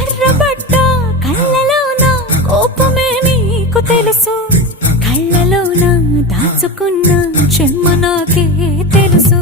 ఎర్రబడ్డ కళ్ళలోన కోపమే నీకు తెలుసు, కళ్ళలోన దాచుకున్న చెమ్మ నాకే తెలుసు.